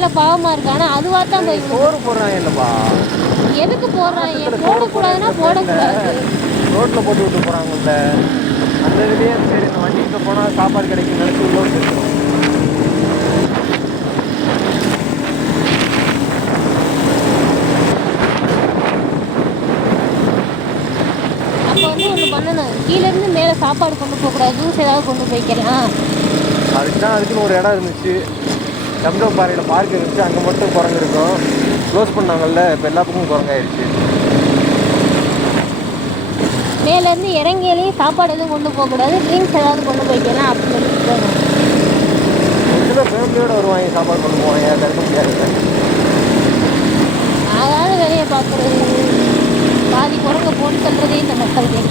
பார்க்கல பாவமாக இருக்கு. ஆனால் அதுவாக தான் போய் சோறு போடுறாங்க இல்லைப்பா, எதுக்கு போடுறாங்க? போடக்கூடாதுன்னா போடக்கூடாது. ரோட்டில் போட்டு விட்டு போகிறாங்கல்ல, அந்த இதுலேயே சரி இந்த வண்டிக்கிட்ட போனால் சாப்பாடு கிடைக்கும் நினச்சி உள்ள வச்சுருக்கோம். அப்போ வந்து ஒன்று பண்ணணும், கீழேருந்து மேலே சாப்பாடு கொண்டு போகக்கூடாது, ஜூஸ் ஏதாவது கொண்டு போய்க்கலாம். அதுக்குன்னு ஒரு இடம் இருந்துச்சு, தம்தோப்பாறையில் பார்க் இருந்துச்சு, அங்கே மட்டும் குரங்கு இருக்கும். க்ளோஸ் பண்ணாங்கல்ல, இப்போ எல்லா பக்கமும் குரங்காயிருச்சு. மேலேருந்து இறங்கியிலையும் சாப்பாடு எதுவும் கொண்டு போகக்கூடாது, ட்ரிங்க்ஸ் ஏதாவது கொண்டு போய்க்கலாம் அப்படின்னு சொல்லி ஒரு சில ஃபேமிலியோடு வருவாங்க, சாப்பாடு கொண்டு போவாங்க, தடுக்க முடியாது. அதாவது வேலையை பார்க்குறது, பாதி குரங்க போட்டு தள்ளுறதே இந்த மக்களுக்கு.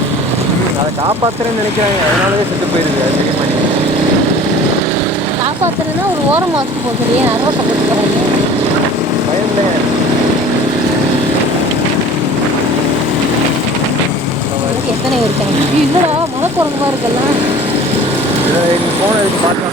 அதை காப்பாற்றுறேன்னு நினைக்கிறாங்க, அதனாலவே செத்து போயிடுது. அது தெரிய மாட்டேங்குது. காப்பாற்றுறதுன்னா ஒரு ஓரமாக வச்சு போகுது, அறுவை சப்போர்ட் போகிறாங்க. பயன்ல எத்தனை இருக்காங்க? இல்லைடா மலை குரங்குமா இருக்கலாம். போன இதுக்கு பார்த்தா